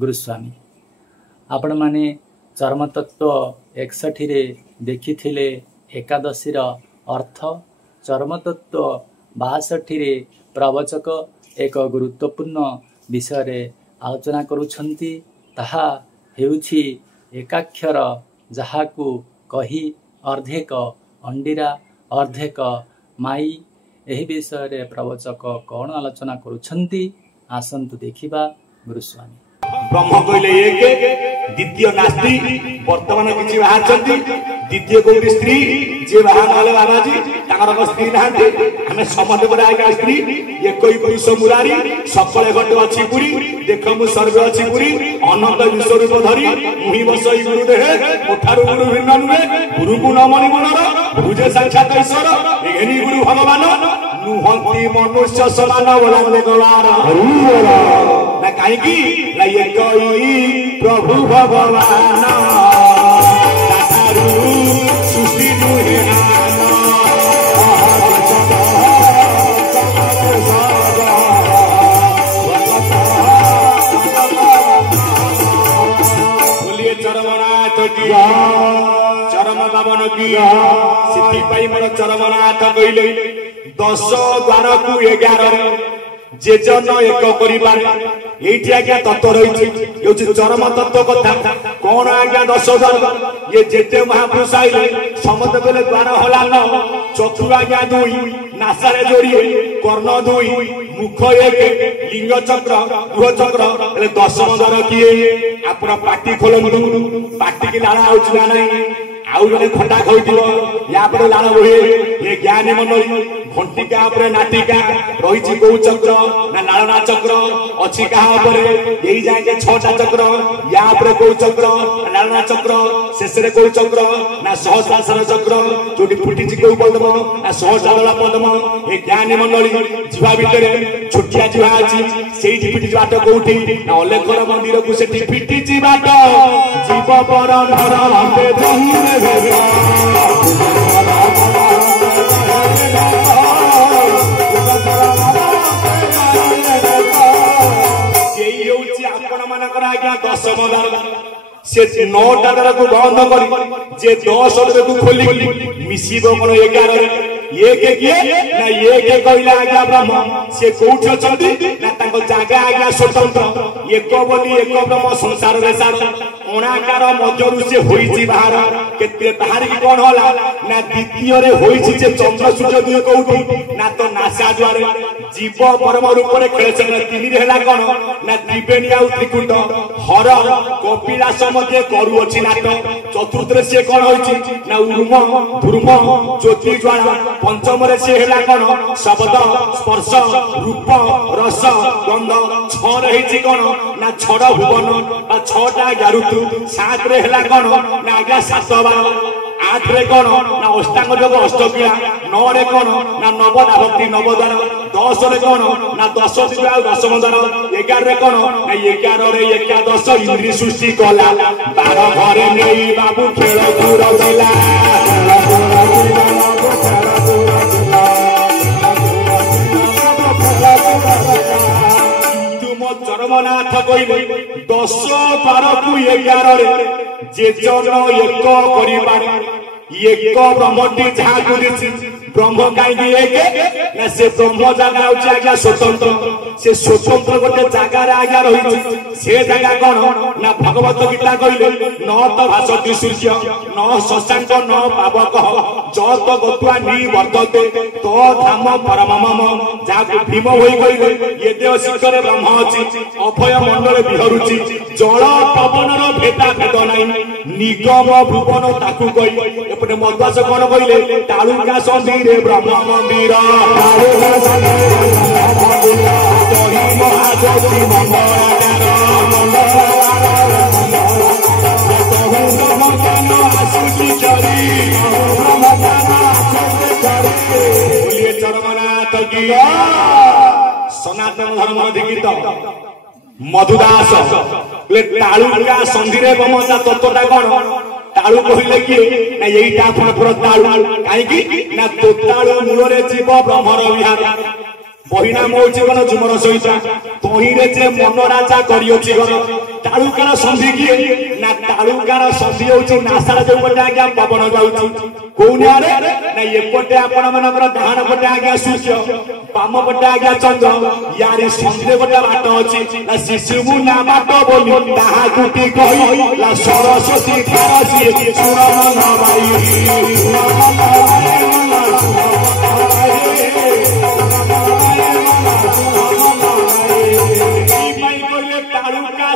गुरुस्वामी आपण माने चर्मतत्व 61 रे देखिथिले एकादशी अर्थ चर्मतत्व 62 रे प्रवचक एक गुरुत्वपूर्ण विषय रे आलोचना करुछंती ताहा हेउछि एकाक्षर जहाकू कही अर्धेक अंडीरा अर्धेक माई। एही विषय रे प्रवचक कौन आलोचना करुछंती आसंतु देखिबा। गुरुस्वामी ब्रह्म कहले एक द्वितीय नास्ति वर्तमान किछि बाहरचंती द्वितीय कोठी स्त्री जे बाहर नले बाबाजी ताकर को स्त्री नाहते हमें समझ पर आगे स्त्री एकई पुरुष मुरारी सकले घट अछि पुरी देख मु सर्व अछि पुरी अनंत विश्व रूप धरी मुहि बसई गुरु देहे कोठारु गुरु भिन्न नुहे गुरु को नमनि मनर बुझे साक्षात ईश्वर एहनी गुरु भगवान नुहंती मनुष्य समान बोलांदे गवार ना काहे की ना एकई प्रभु भगवान तारू सृष्टि नुहे चरम बाबन की सिद्धि मोर चरमनाथ कहले 10 द्वार को 11 जे जन एक करिबार एठी आज्ञा तत्व रही चरम तत्व कथा कौन आज्ञा 10 द्वार ये जेते महापुरुष आइले समत बेले द्वार होला न चक्षु आज्ञा 2 नासारे जोड़िए कर्ण 2 मुख 1 लिंग चक्र गृह चक्र 10 द्वार किए आपण पाटी खोलंतु पाटी की लाड़ा आउछ ना नहीं आउ जने खटा खइथिबो या पर लाड़ा बोहे ये ज्ञानी मनोरी घंटिका ऊपर नाटिका रहिछि गौ चक्र ना लालना चक्र अछि कहा ऊपर एही जाके 6टा चक्र या ऊपर गौ चक्र लालना चक्र शेषरे गौ चक्र ना सहस्रासन चक्र जोटी फुटिछि गौ पद्म ना सहस्राला पद्म ए ज्ञानी मनोरी जीवा भितरे छोटिया जीवा अछि सेही फिटिछि बाट कोठी ना अलेखर मंदिर को सेठी फिटिछि बाट जीव पर धर हटे दही से 9टा द्वार को बंद कर जे 10 द्वार को खोली मिसिबो कोन 11 एक किए ना एक कहला आज्ञा ब्रह्म से कोठी अछंती ना ताको जागा आज्ञा स्वतंत्र एक बोली एक ब्रह्म संसार रे सार अणाकार मध्यरु से होईची बाहर केते बाहर की कोन होला ना द्वितीय रे होईची जे चंद्र सूर्य दुय कोठी ना तो नासा द्वार जीव परम रूप रे खेलछन तीन रे हला कोन ना त्रिवेणी आ त्रिकुंड हर कपिलास मध्ये करू अछि नाट चतुर्थ रे से कोन होईची ना उर्म धूर्म ज्योति ज्वाला पंचम रे से हला कोन शब्द स्पर्श रूप रस गंध 6 रे हिची कोन ना छड़ भुवन आ 6टा गारुतु 7 रे हला कोन ना आज्ञा 7 बार 8 रे कोन ना अष्टांग योग अष्टक्रिया 9 रे कोन ना नवदा भक्ति नवद्वार 10 रे कोन ना 10 दिव्य 10 द्वार 11 रे कोन ना 11 रे एकादश इंद्रिय सृष्टि कला 12 घरे नेई बाबू खेल दूर जिला तुम चरमनाथ कहले 10 12 को 11 रे जे जन एक करिबार एक ब्रह्मटी जहा गुदिछि ब्रह्म काई एक ना से ब्रह्म जागा होछि आज्ञा स्वतंत्र से स्वतंत्र गोटे जागा रे आज्ञा रहिछि से जागा कोन ना भगवत गीता कहले न त भासति सूर्य न शशांक न पावक जत गत्वा नि वर्तते तो धाम परम मम जाको भीम होई कहले ये देव शिखर ब्रह्म अछि अभय मंडल बिहरुछि जल पवन रो भेदा भेद नाही निगम भुवन ताकू कहि एपटे मद्वास कोन कहले तालुका संधि रे ब्रह्म मंदिर तालुका संधि तोहि महाज्योति मंगलाकार बोलिए चरमनाथ की सनातन धर्म अधिकृत मधुदास तालुका संधि रे ब्रह्मता तत्वटा कोन तालु कहले कि ना एईटा फणफण तालु काईकी ना तोतालु मूलरे जीव ब्रह्मर विहार बहिना मो जीवन झुमर सहिता तही रे जे मन राजा करियोछि घर तालुकार संधि किए ना तालुकार संधि होची नासार जो पटे आज्ञा पवन जाउची कोनियारे ना एपटे आपण मानकर डाहाण पटे आज्ञा सूर्य बाम पटे आज्ञा चंद्र यारी संधि पटे बाट अछि ना शिशुमु ना बाट बोली ताहा गुटी कहि ला सरस्वती कारसी सुर मन भाई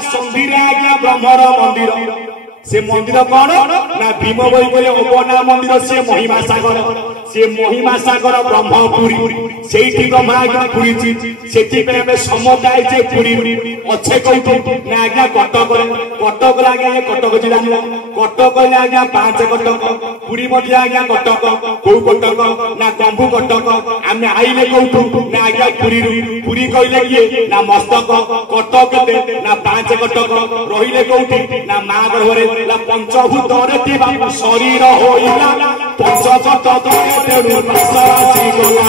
संधि आज्ञा ब्रह्मर मंदिर से मंदिर कौन ना भीम बई बोले अबना मंदिर से महिमा सागर ब्रह्मपुरी सेठी ब्रह्मा आज्ञा पुरी सेठी पे हमें समुदाय से पुरी अच्छे कहते ना आज्ञा कटक आज्ञा कटक जिला कटक आज्ञा 5 कटक पुरी मध्य आज्ञा कटक कौ कटक ना कंभू कटक आमे आइले कहतु ना आज्ञा पुरी कहले किए ना मस्तक कटक ना 5 कटक रहिले कहती ना मां गर्भरे ला पंचभूत रे थिबा शरीर होइला पंचतत्व तरे तेरु नासासी गला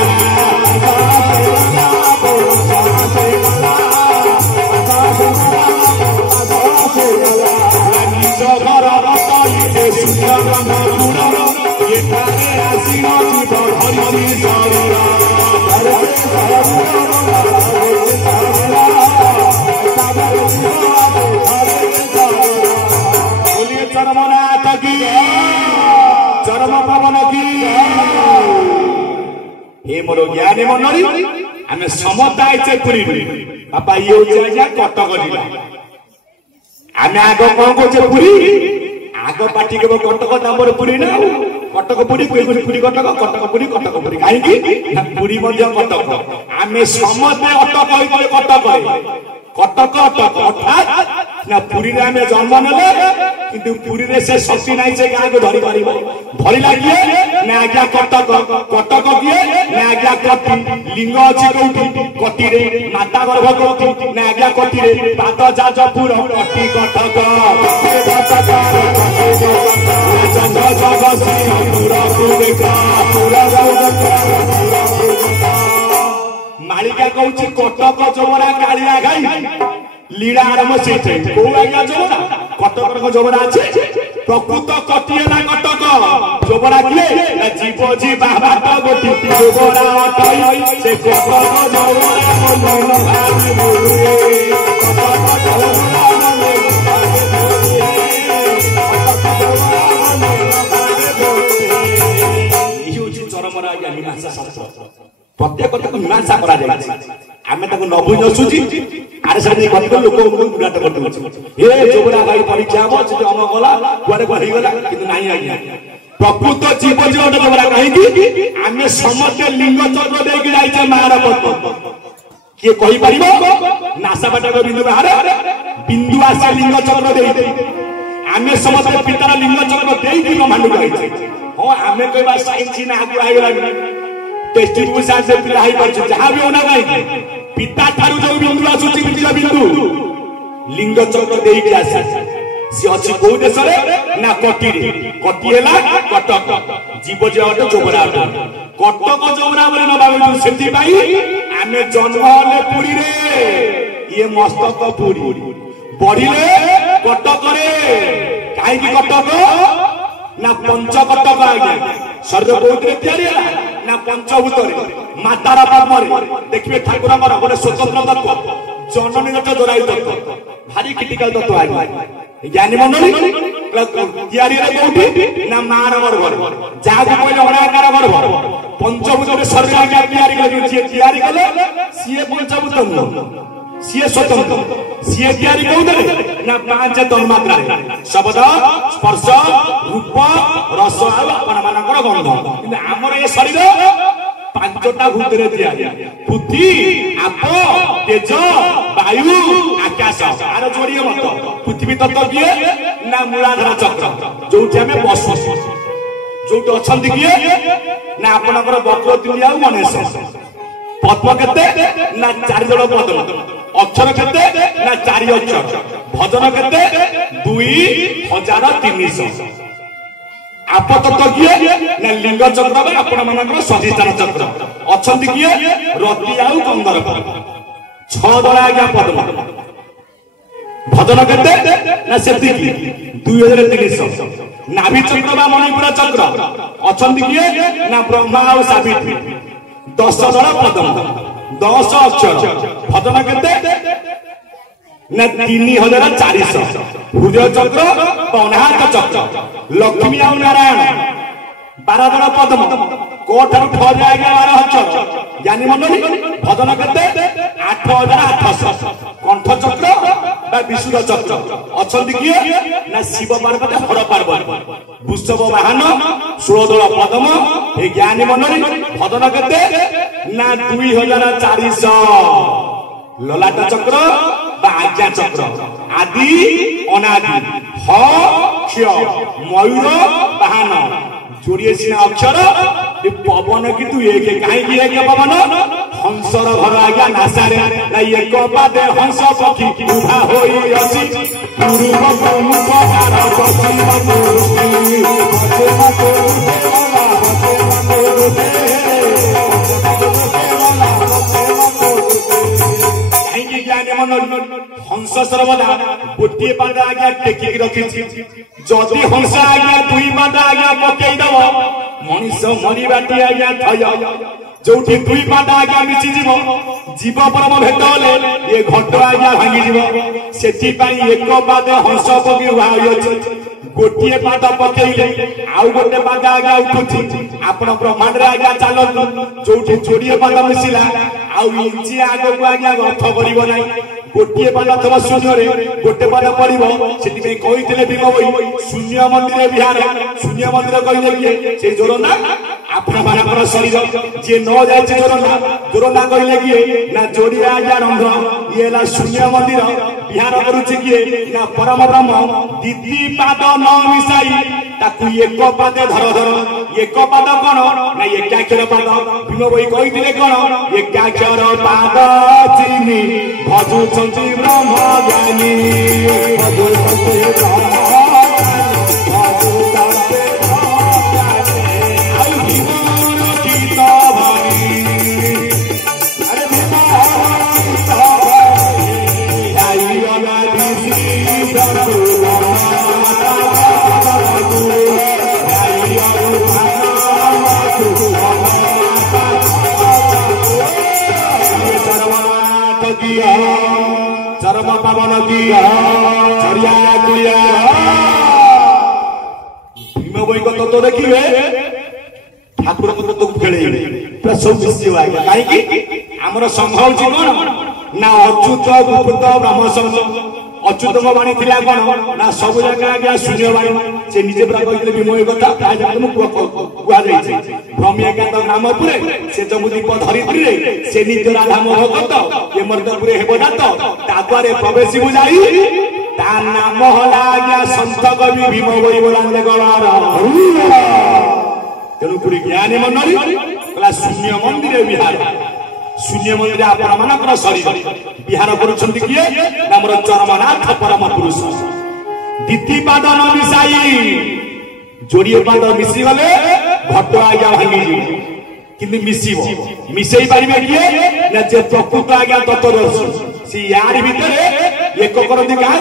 निज घर रतई के सुखा ब्रह्मपुर ये थारे आसीन जीव धरि शरीर चरमनाथ की चरम पवन की हे मोर ज्ञानी मनरी आमे समुदाय से पुरी बापा ये होजा कटक जिला आमे आगो कोन को पुरी आगो पार्टी के कटक नंबर पुरी ना कटक पुरी पुरी कटक पुरी काहे की पुरी मध्य कटक आमे समुदाय अटक कटक कटक अर्थात ना पुरी रे आमे जन्म नेले किंतु पुरी रे से शक्ति नाही से गाय को धरि परिबो धरि लागिए ना आज्ञा कटक किए ना आज्ञा कटी लिंग अछि कोठी कटी रे माता गर्भ कोठी ना आज्ञा कटी रे पाद जाजपुर कटी कटक मालिका कहूची कटक जबरा कालिया गाई लीला आरंभ से को आज्ञा जबरा कटक जबरा আছে प्रकृत कटिएला कटक जबरा किए ना जीव जी बाबाट गोटी जबरा अटई से कटक जबरा मन भाई बोले कटक जबरा चरमरा आज्ञा मीमांसा शास्त्र प्रत्येक कथा को मीमांसा करा जाय आमे ताको नबुई नसुची आरे सने कत लोक गुराट करदु हे जोबरा भाई परीक्षा हो से हम गला कुआडे को गला किंतु नाही आज्ञा प्रकृत जीव जीवन जोबरा काहे की आमे समते लिंग चक्र देकी जाइछे मार पद के कहि परिबो नासा बाटा को बिंदु बाहर बिंदु आसा लिंग चक्र देई आमे समते पितर लिंग चक्र देकी ब्रह्मांड जाइछे हो आमे कहबा साइंस ना आगु आइला टेस्ट ट्यूब से पिला हाई पर जहां भी होना नहीं पिता थारु जो बिंदु आसुची बीज बिंदु लिंग चक्र देई के आसी से अछि को देश रे ना कटी रे कटी हैला कटक जीव जगत जोबरा कटक जोबरा बोले न बाबू सेति भाई आमे जन्म ले पुरी रे ये मस्तक पुरी बढ़िले कटक रे काहे की कटक ना पंच कटक आज्ञा शरीर बहुत रे तैयारी हैला ना पंचभूत रे मातार पद्म रे देखिबे ठाकुर हमर गोटे स्वतंत्र तत्व जननी रट जोराई तत्व भारी क्रिटिकल तत्व आइ ज्ञानी मंडली तैयारी रे कोठी ना मार गर्भ जागु पहिले अनाकार गर्भ पंचभूत रे शरीर आज्ञा तैयारी करे जे तैयारी कले सीए पंचभूत न सीए स्वतंत्र सीए तैयारी कोउदरे ना 5 तन्मात्रा रे शब्द स्पर्श रूप रस अपन मानकर गंध किंतु हमर ए शरीर 5टा भूत रे तैयारी बुद्धि आप तेज वायु आकाश आर जोड़िए मत पृथ्वी तत्व किए ना मूलाधार चक्र जोठी हमें बस जोठी अछंती किए ना आपनकर वक्र तुलिया मनेश पद्म केते ना 4 जण पद्म अक्षर केते ना 4 अक्षर भजन केते 2300 आपतत्व किए ना लिंग चक्र में आपण मानकर स्वाधिष्ठान चक्र अछंती किए रति आउ कंदर 6 जण आज्ञा पद्म भजन केते ना सेतिकी 2300 नाभि चक्र बा मणिपुर चक्र अछंती किए ना ब्रह्मा और सावित्री 10 जण पद्म 10 अक्षर भजन केते ना 3400 हृदय चक्र अनाहत चक्र लक्ष्मी और नारायण 12 जण पद्म कोठार ठ जाएगा 12 अक्षर ज्ञानी मंडली भजन केते 8800 कंठ चक्र बा विशुद्ध चक्र अछंती किए ना शिव पार्वती हर पार्वती वृषभ वाहन 16 दल पद्म ए ज्ञानी मंडली भजन केते ना 2400 ललाट चक्र बा आज्ञा चक्र आदि अनादि ह क्ष मयूर वाहन जोड़िए सिना अक्षर पवन किंतु एक कहीं एक पवन हंसर घर आज्ञा नासारे ना एक पादे हंस पक्षी उठा होई अछि पूर्व प्रमुख तार पश्चिम हंस सर्वदा गोटे पाद आज्ञा टेकी रखी जदि हंस आज्ञा दुई पाद आज्ञा पकई दब मनीष मरीबाटी आज्ञा थय जो दुई पाद आज्ञा मिसी जीव परम भेट हेले ये घट आज्ञा भांगी जीव से एक पाद हंस पकी गोटे पाद पकईले आउ गोटे पाद आज्ञा उठुची आपण ब्रह्मांड आज्ञा चलतु जो जोड़े पाद मिसिला आउ इंची आग को आज्ञा अर्थ करिव नाही गोटे पाद अथवा शून्य गोटे पाद पड़ो से कहते भीम भाई शून्य मंदिर विहार शून्य मंदिर कहले किए से जोरना आपण मानकर शरीर जे न जाए जोरना कहले किए ना जोड़िया आज्ञा रंध्र ये शून्य मंदिर विहार करुचे किए ना परम ब्रह्म दीदी पाद न मिसाई ताकू एक पादे धर धर एक पाद कौन ना एकाक्षर पाद भीम भाई कहते कौन एकाक्षर पाद चिनी भजु ब्रह्म ज्ञानी चरम पावन की चरिया गुड़िया भीम भाई को तत्व देखिए ठाकुर को तत्व खेले पूरा सब मिसी कहीं आमर संघ हूँ कौन ना अच्युत गुप्त ब्रह्म संघ अच्युत वाणी थिला कौन ना सब जगह आज्ञा शून्य वाणी से निजे पूरा कहते भीम भाई कथा कहुई भ्रमिकांत नाम पुरे से जमुदीप धरित्री से निज राधा मोहकत ये मर्दपुरे हेब जात ताद्वारे प्रवेश बुझाई ता नाम हला आज्ञा संत कवि भीम भाई बोलांदे गलार तेणु पुरी ज्ञानी मंडली कला शून्य मंदिर विहार शून्य मंदिर आपण मानकर शरीर विहार करुछंती किए नामर चरमनाथ परम पुरुष दीति पाद न मिसाई जोड़िए पाद मिसी गले घट आज्ञा भांगी किंतु मिसिबो मिसई पारिबे किए ना जे प्रकृत आज्ञा तत्वदर्शी सी यार भितरे एक करती क्या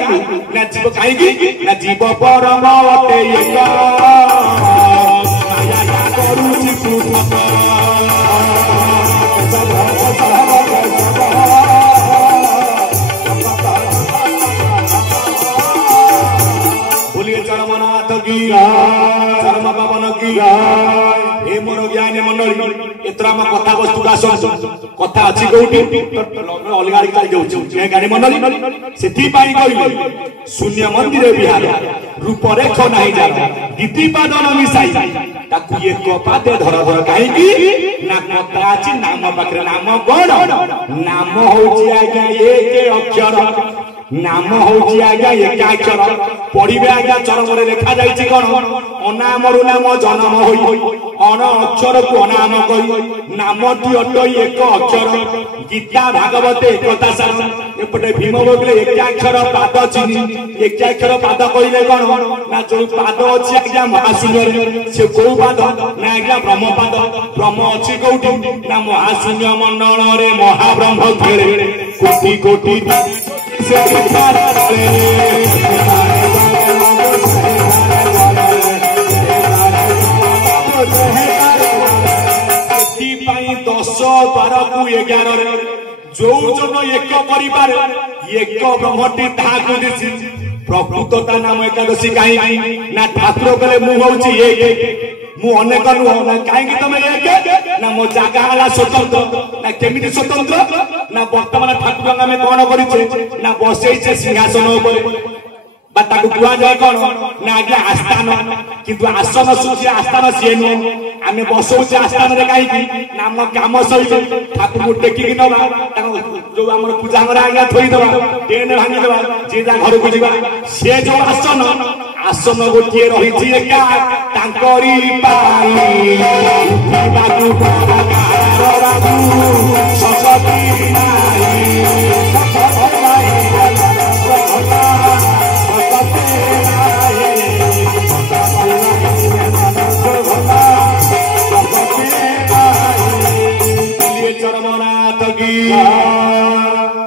ना जीव कहीं ना जीव परम अटे एक बोलिए चरमनाथ की चरम पावन की हे मोर ज्ञानी मंडली एतरा म कथा वस्तु दास कथा अछि कोठी अलगा चल जाउछ हे ज्ञानी मंडली सेथि पाई कहिलो शून्य मंदिर विहार रूप रेख नाही जा गीति पाद न मिसाई ताकू एक पादे धर धर काहे की ना कथा अछि नाम पाखरे नाम कोन नाम होछि आज्ञा एक अक्षर नाम होछि आज्ञा एकाक्षर पढ़िबे आज्ञा चरम रे लिखा जाईछि कोन अनामरु नाम जन्म होई अन अक्षर को अनाम कहि नामटी अटई एक अक्षर गीता भागवत एकता सार एपटे भीम बोले एकाक्षर पाद चिनी एकाक्षर पाद कहिले कोन ना जो पाद अछि आज्ञा महाशून्य से को पाद ना आज्ञा ब्रह्म पाद ब्रह्म अछि कोठी ना महाशून्य मंडल रे महाब्रह्म खेले कोटि कोटि से କରିପାରେ ଏକ ବ୍ରହ୍ମଟି ତାହାକୁ ଦିଶି ପ୍ରକୃତ ତା ନାମ ଏକାଦଶୀ କାହିଁକି ନା ଠାକୁର କହିଲେ ମୁଁ ହଉଛି ଏକ ମୁଁ ଅନେକ ନୁହଁ ନା କାହିଁକି ତମେ ଏକ ନା ମୋ ଜାଗା ହେଲା ସ୍ୱତନ୍ତ୍ର ନା କେମିତି ସ୍ୱତନ୍ତ୍ର ନା ବର୍ତ୍ତମାନ ଠାକୁରଙ୍କୁ ଆମେ କଣ କରିଛେ ନା ବସେଇଛେ ସିଂହାସନ ଉପରେ বা তাকে কুয়াযায় কোন না আজ্ঞা আস্থান কিন্তু আসন সূচি আস্থান সিଏ নুহ আমি বসৌছে আস্থাନରେ কাহিকি না ଆମ କାମ ସହିତ ଠାକୁରଙ୍କୁ ଟେକିକି ନବା ତାଙ୍କ ଯୋଉ ଆମର ପୂଜା ଘରେ ଆଜ୍ଞା ଥୋଇଦବା ଟେନ ଭାଙ୍ଗିଦବା ଯିଏ ଯା ଘରକୁ ଯିବା ସେ ଯୋଉ ଆସନ ଗୋଟିଏ ରହିଛି ଏକା ତାଙ୍କରି ପାଇଁ ଉଠିବାକୁ ବାବୁ ସସତି ନାହିଁ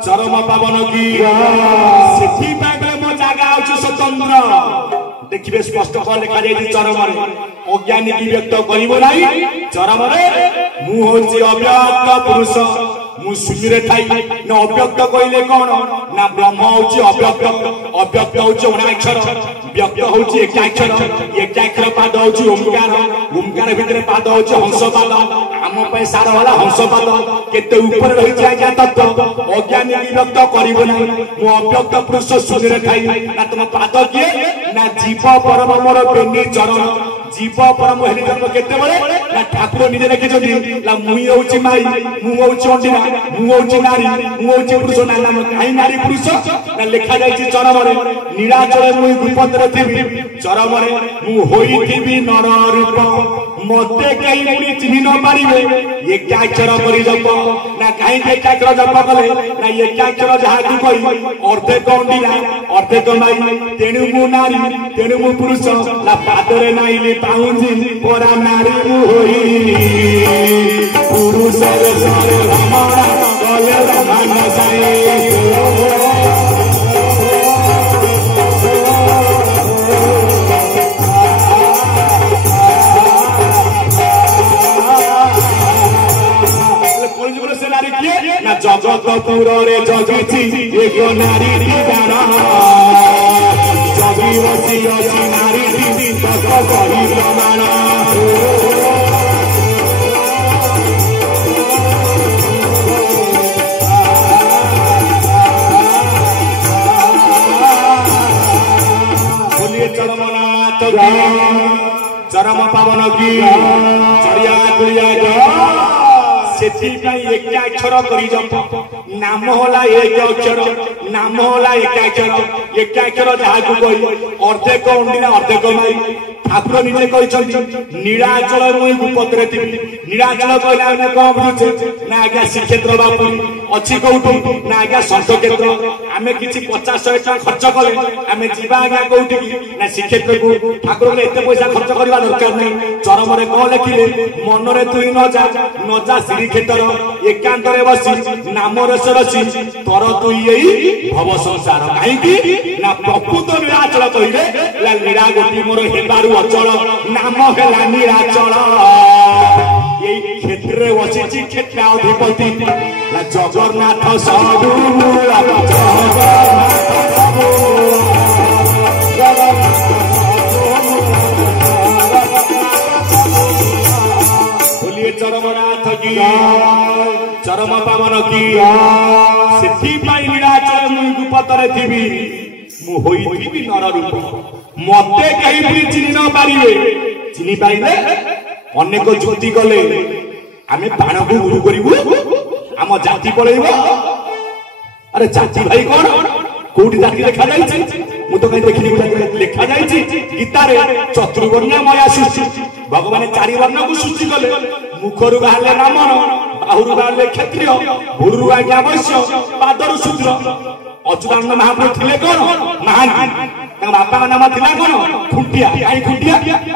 चरम पावन की मो जगह हूँ स्वतंत्र देखिए स्पष्ट लिखा जाए चरम अज्ञानी की व्यक्त कर चरम मु हूँ अव्यक्त पुरुष मु शून्य ठाई न अव्यक्त कहले कौन ना ब्रह्म हूँ अव्यक्त अव्यक्त हूँ अणाक्षर व्यक्त हूँ एकाक्षर एकाक्षर पाद हूँ ओंकार ओंकार भितर पाद हूँ हंस पाद आम सार वाला हंस पाद केते ऊपर रही आज्ञा तत्व अज्ञानी की व्यक्त करना मु अव्यक्त पुरुष शून्य ठाई ना तुम पाद किए ना जीव परम मोर बेनी चरण जीव परम हेली जन्म केते बळे ना ठाकुर निजे देखिछथि ना मुई होउची माई मु होउची अंडिना मु होउची नारी मु होउची पुरुष ना नाम काई नारी पुरुष ना लेखा जायछि चरमरे नीलाचले मुई गुपतरे थिबि चरमरे मु होइथिबि नर रूप मते कई मुई चिन्हि न पारिबे एकाक्षर करि जप ना काई एकाक्षर जप कले ना एकाक्षर जहा कि कहि अर्धेक अंडिना अर्धेक माई तेणु मु नारी तेणु मु पुरुष ना पादरे नाइले पाउंजी परा नारी मु होई पुरुष रे सारे हमारा गले रमान साई ना जगतपुर रे जगिछि एक नारी दीदार जगी बसी अछि नारी दीदी तक करी प्रमाण बोलिए चरमनाथ की चरम पावन की चरिया कुड़िया एकाक्षर करी जप नाम होला एक अक्षर नाम होला एकाक्षर एकाक्षर जहा कही अर्धेक अंडिना अर्धेक माई ठाकुर निजे कहते नीलाचल मुई गुपतरे थी नीलाचल कहले आमे कौन बुझे ना आज्ञा श्रीक्षेत्र बापू अच्छी कौटू ना आज्ञा संत क्षेत्र आमे किछि 50-100 टका खर्च कले आमे जीवा आज्ञा कौटी ना श्रीक्षेत्र को ठाकुर ने एते पैसा खर्च करवा दरकार नहीं चरम रे कह लिखिले मन रे तुई न जा श्रीक्षेत्र एकांत रे बसी नाम रस रसी तर तुई एई भव संसार काईकी ना प्रकृत नीलाचल कहिले ला लीला गोटी मोर हेबारु अचल नाम हेला नीलाचल এই ক্ষেত্রে বসেছি ক্ষেত্রাধিপতি না জগন্নাথ সাধু বলিয়ে চরমনাথ কি চরম পাবন কি সেথিপাই নীলাচল মুই গুপতরে থিবি মু হইথিবি নর রূপ মতে কেহি পুরি চিনি ন পারিবে চিনি পাইলে अनेक जुक्ति कले आमे बाण को गुरु करिवु आम जाति पळैबो अरे जाति भाई कोन कोठी जाति लिखा जायछि मु तो कहि देखिनि लिखा जायछि गीता रे चतुर्वर्ण माया सृष्टि भगवान चारि वर्ण को सृष्टि कले मुखरु बाहले ब्राह्मण बाहुरु बाहले क्षत्रिय भुरु आज्ञा वैश्य पादरु शूद्र अच्युतानंद महाप्रभु थिले कोन महांती बापा नाम थिला कोन खुंटिया काई खुंटिया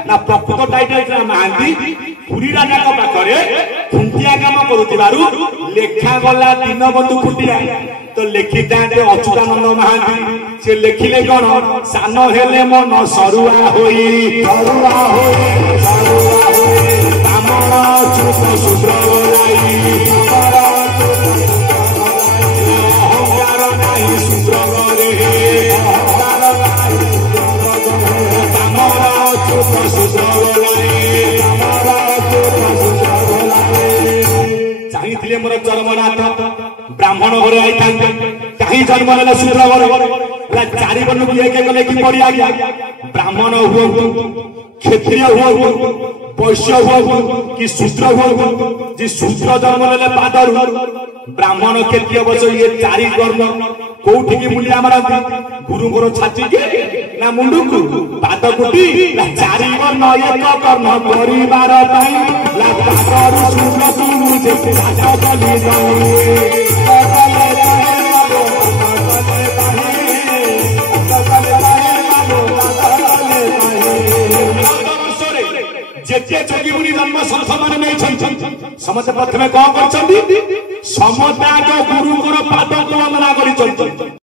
ना प्रकृत टाइटल थिला महांती पुरी राजा को पाखरे खुंटिया काम करूतिबारु लेखा गला दीनबंधु खुंटिया तो लिखि दाते अच्युतानंद महांती से लिखिले कोन सान हेले मन सरुआ होई तामण चुप शूद्र लाई जन्म ले शूद्र घर चारि बनु एक कले कि पड़ी आ गया ब्राह्मण हुआ क्षत्रिय हुआ वैश्य हुआ कि शूद्र हुआ जी शूद्र जन्म ले पादर ब्राह्मण क्षत्रिय वैश्य ये चारि वर्ण कोठी की मुलिया मारती गुरु गुरु छाती के ना मुंडू को पाद कुटी ना चारि वर्ण एक कर्ण परिवार ताई ला पादर शूद्र तू मुझे राजा बलि जेते जोगी मुनि जन्म संत माने नहीं समस्त प्रथमे कौन कर समता गुरु गुरु पाद को वंदना कर